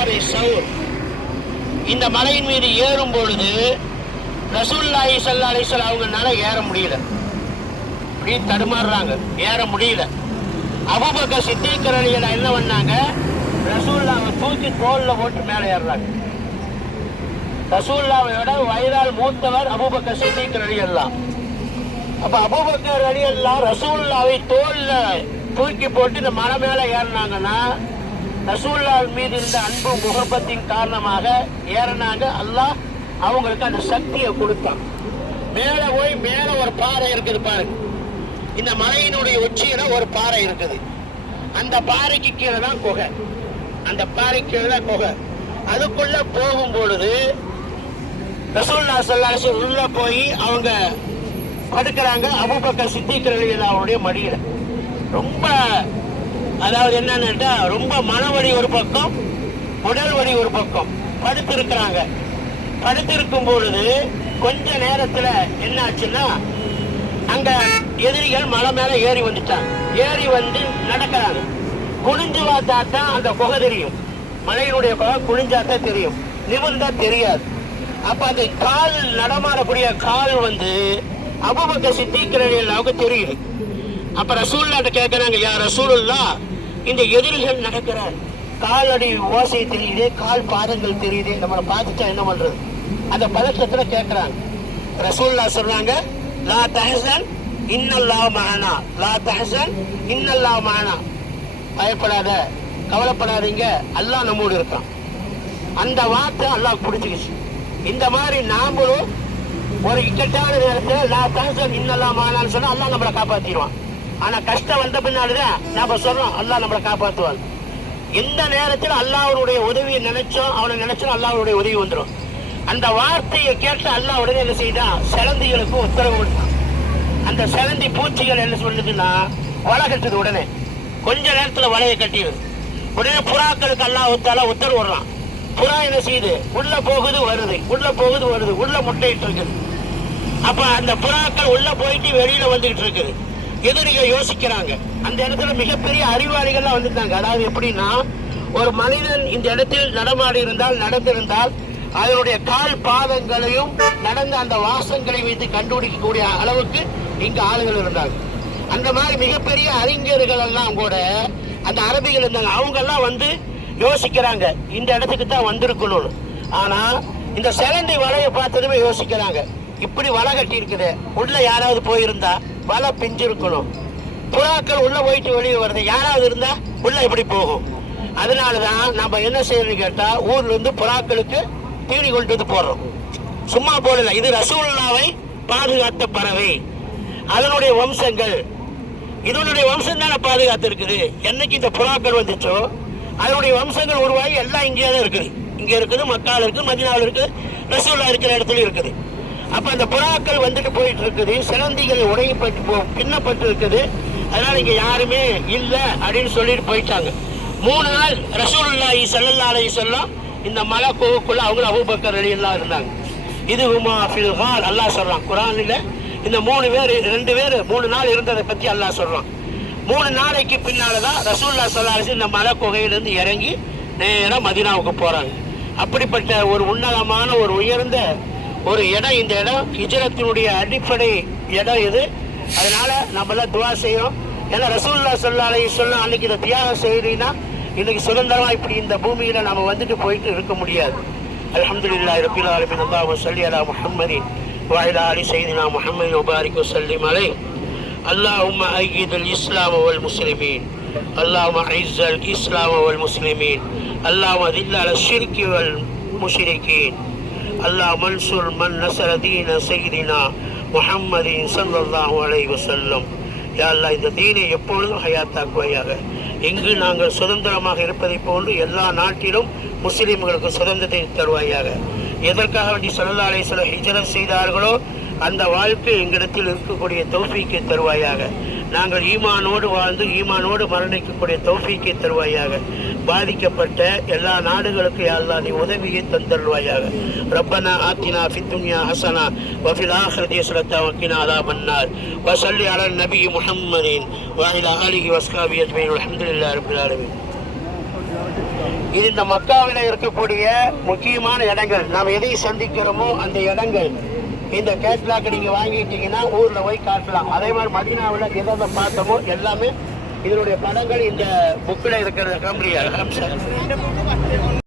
ஜாரி சௌர். இந்த மலையின் மீது ஏறும் பொழுது ரசூலுல்லாஹி ஸல்லல்லாஹு அலைஹி வஸல்லம் அவங்கனால ஏற முடியல, அப்படி தடுமாறுறாங்க, ஏற முடியல. அபூபக்கர் சித்தீக் ரலியல்லாஹு என்ன பண்ணாங்க, ரசூலுல்லாஹை தூக்கி தோல்ல போட்டு மேலே ஏறுறாங்க. ரசூலுல்லாஹ்வோட வயதால் மூத்தவர் அபூபக்கர் சித்தீக் ரலியல்லாஹு. அப்ப அபூபக்கர் ரலியல்லாஹு ரசூலுல்லாஹை தோல்ல தூக்கி போட்டு இந்த மலை மேலே ஏறினாங்கன்னா ரசூலுல்லாஹ் மீது இருந்த அன்பு முகப்பத்தின் காரணமாக ஏறினாங்க. அல்லாஹ் அவங்களுக்கு அந்த சக்தியை கொடுத்தான். மேலே போய் மேலே ஒரு பாறை இருக்குது பாருங்க. இந்த மலையினுடைய உச்சியில ஒரு பாறை இருக்குது. அந்த பாறைக்கு கீழே தான் குகை. அந்த பாறைக்கு கீழே தான் குகை. அதுக்குள்ள போகும் பொழுது ரசூலுல்லாஹி ஸல்லல்லாஹு அலைஹி வஸல்லம் உள்ள போய் அவங்க படுக்கிறாங்க. அபூபக்கர் சித்தீக் ரலியல்லாஹு அவருடைய மடியில. ரொம்ப அதாவது என்னன்னா ரொம்ப மனவழி ஒரு பக்கம், உடல் வலி ஒரு பக்கம் படுத்திருக்கிறாங்க. படுத்திருக்கும் பொழுது கொஞ்ச நேரத்துல என்ன ஆச்சுன்னா அங்க எதிரிகள் மலை மேல ஏறி வந்துட்டாங்க. ஏறி வந்து நடக்கிறாங்க. குனிஞ்சு பார்த்தாத்தான் அந்த குகை தெரியும். மலையினுடைய குகை குனிஞ்சாத்தான் தெரியும், நிமிர்ந்தா தெரியாது. அப்ப அந்த கால் நடமாடக்கூடிய கால் வந்து அபூபக்கர் சித்தீக் ரலியல்லாஹுக்கு தெரியுது. அப்ப ரசூலுல்லாஹ்ட்ட கேட்கிறாங்க, யா ரசூலுல்லாஹ், இந்த எதிரிகள் நடக்கிற காலடி ஓசை தெரியுதே, கால் பாதங்கள் தெரியுதே, நம்மளை பார்த்துட்டா என்ன பண்றது? அந்த பதற்றத்துல கேட்கிறாங்க. ரசூலுல்லாஹ் சொல்றாங்க, லா தஹஸன் இன்னல்லாஹு மஅனா, லா தஹஸன் இன்னல்லாஹு மஅனா. பயப்படாத, கவலைப்படாதீங்க, அல்லாஹ் நம்மோடு இருக்கான். அந்த வார்த்தை அல்லாஹ் பிடிச்சிக்கிச்சு. இந்த மாதிரி நாமளும் ஒரு இக்கட்டான நேரத்தில் லா தஹஸன் இன்னல்லாஹு மஅனான்னு சொன்னா அல்லாஹ் நம்மளை காப்பாத்திடுவான். ஆனா கஷ்டம் வந்த பின்னாடிதான் நாம சொல்றோம் அல்லாஹ் நம்மளை காப்பாற்றுவான். எந்த நேரத்தில் அல்லாஹ்வுடைய உதவியை நினைச்சோம், அவனை நினைச்சோம் அல்லாஹ்வுடைய உதவி வந்துடும். அந்த வார்த்தையை கேட்டு அல்லாஹ் உடனே என்ன செய்தான், சிலந்திகளுக்கு உத்தரவு கொடுத்தான். அந்த சிலந்தி பூச்சிகள் என்ன சொல்லுதுன்னா வலை கட்டுது. உடனே கொஞ்ச நேரத்துல வலையை கட்டிடுது. உடனே புறாக்களுக்கு அல்லாஹ் உத்தரவு விடுறான். புறா என்ன செய்யுது, உள்ள போகுது வருது, உள்ள போகுது வருது, உள்ள முட்டையிட்டு இருக்குது. அப்ப அந்த புறாக்கள் உள்ள போயிட்டு வெளியில வந்துகிட்டு இருக்குது. எதிரிகள் யோசிக்கிறாங்க. அந்த இடத்துல மிகப்பெரிய அறிவாளிகள்லாம் வந்துட்டாங்க. அதாவது எப்படின்னா, ஒரு மனிதன் இந்த இடத்தில் நடமாடி இருந்தால், நடந்திருந்தால் அதனுடைய கால் பாதங்களையும் நடந்த அந்த வாசங்களை வைத்து கண்டுபிடிக்கக்கூடிய அளவுக்கு இங்க ஆளுகள் இருந்தாங்க. அந்த மாதிரி மிகப்பெரிய அறிஞர்கள் எல்லாம் கூட அந்த அரபிகள் இருந்தாங்க. அவங்க எல்லாம் வந்து யோசிக்கிறாங்க, இந்த இடத்துக்கு தான் வந்திருக்கணும். ஆனா இந்த சிலந்தி வலையை பார்த்ததுமே யோசிக்கிறாங்க, இப்படி வலை கட்டி இருக்குது, உள்ள யாராவது போயிருந்தா வலை பிஞ்சிருக்கணும். புறாக்கள் உள்ள போயிட்டு வெளியே வருது, யாராவது இருந்தா உள்ள எப்படி போகும்? அதனாலதான் நம்ம என்ன செய்யணும்னு கேட்டா, ஊர்ல இருந்து புறாக்களுக்கு தீனி கொண்டு வந்து போடுறோம். சும்மா போடல, இது ரசூலுல்லாஹ்வை பாதுகாத்த பறவை, அதனுடைய வம்சங்கள், இதனுடைய வம்சம் தானே பாதுகாத்து இருக்குது. என்னைக்கு இந்த புறாக்கள் வந்துச்சோ அதனுடைய வம்சங்கள் உருவாகி எல்லாம் இங்கே தான் இருக்குது. இங்க இருக்குது, மக்கால இருக்குது, மதீனாவில் இருக்குது, ரசூலுல்லாஹ் இருக்கிற இடத்துல இருக்குது. அப்ப அந்த புறாக்கள் வந்துட்டு போயிட்டு இருக்குது. சிலந்திகள் உடையப்பட்டு பின்னப்பட்டு இருக்குது. அதனால இங்க யாருமே இல்லை அப்படின்னு சொல்லிட்டு போயிட்டாங்க. 3 நாள் ரசூலுல்லாஹி ஸல்லல்லாஹு அலைஹி வஸல்லம் இந்த மலை கோவுக்குள்ள அவங்க அபூபக்கர் ரலியல்லாஹு இருந்தாங்க. இது ஹுமா ஃபில் கார் அல்லாஹ் சொல்றான் குர்ஆன்ல. இந்த 3 பேர் 2 பேர் 3 நாள் இருந்ததை பத்தி அல்லாஹ் சொல்றான். 3 நாளைக்கு பின்னால்தான் ரசூலுல்லாஹி ஸல்லல்லாஹு அலைஹி வஸல்லம் இந்த மலை குகையிலிருந்து இறங்கி நேரா மதீனாவுக்கு போறாங்க. அப்படிப்பட்ட ஒரு உன்னதமான ஒரு உயர்ந்த ஒரு இடம் இந்த இடம். ஹிஜ்ரத்தினுடைய அடிப்படை இடம் இது. அதனால நம்மளாம் துவா செய்யும். ஏன்னா ரசூலுல்லாஹி ஸல்லல்லாஹு அலைஹி வஸல்லம் அன்னைக்கு இதை தியாகம் செய்யறீங்கன்னா இன்னைக்கு சுதந்திரமா இப்படி இந்த பூமியில நம்ம வந்துட்டு போயிட்டு இருக்க முடியாது. அல்ஹம்துலில்லாஹி ரப்பில் ஆலமீன். அல்லாஹும்ம ஸல்லி அலா முஹம்மதின் வ அலா ஆலி ஸய்யிதினா முஹம்மதின் வ பாரிக் வ ஸல்லிம் அலைஹி. அல்லாஹும்ம அய்யிதுல் இஸ்லாம் வல் முஸ்லிமீன். அல்லாஹும்ம அஇஸ்ஸல் இஸ்லாம் வல் முஸ்லிமீன். அல்லாஹும்ம தில் அலா ஷிர்கி வல் முஷ்ரிகீன். அல்லாஹும்ம அன்சுர் மன் நஸர தீன ஸய்யிதினா முஹம்மதின் ஸல்லல்லாஹு அலைஹி வஸல்லம். யா அல்லாஹ், இந்த தீனை எப்பொழுதும் ஹயாத்தாக்குவாயாக. எங்கு நாங்கள் சுதந்திரமாக இருப்பதை போன்று எல்லா நாட்டிலும் முஸ்லிம்களுக்கு சுதந்திரத்தை தருவாயாக. எதற்காக வேண்டி ஸல்லல்லாஹு அலைஹி வஸல்லம் ஹிஜ்ரத் செய்தார்களோ அந்த வாழ்க்கை எங்களிடத்தில் இருக்கக்கூடிய தௌஃபீக்கை தருவாயாக. நாங்கள் ஈமானோடு வாழ்ந்து ஈமானோடு மரணிக்கக்கூடிய தௌஃபீக்கை தருவாயாக. பாதிக்கப்பட்ட எல்லா நாடுகளுக்கு யா அல்லாஹ் நீ உதவியை தந்தருவாயாக. ரப்பனா ஆத்தினா ஃபித் துன்யா ஹஸனா வ ஃபில் ஆখিরাতি ஹஸனத்தன் வ கினா அஸாபன் நார். வ ஸல்லி அலா நபி முஹம்மதின் வ அலா ஆலிஹி வ ஸஹ்பிஹி அஜ்மஈன். அல்ஹம்துலில்லாஹி ரப்பில் ஆலமீன். இது இந்த மக்காவில் இருக்கக்கூடிய முக்கியமான இடங்கள். நாம் எதை சந்திக்கிறோமோ அந்த இடங்கள் இந்த கேட்லாக் நீங்க வாங்கிட்டீங்கன்னா ஊர்ல போய் காட்டலாம். அதே மாதிரி மதீனாவில் எதை பார்த்தோமோ எல்லாமே இதனுடைய படங்கள் இந்த புக்கில் இருக்கிறது.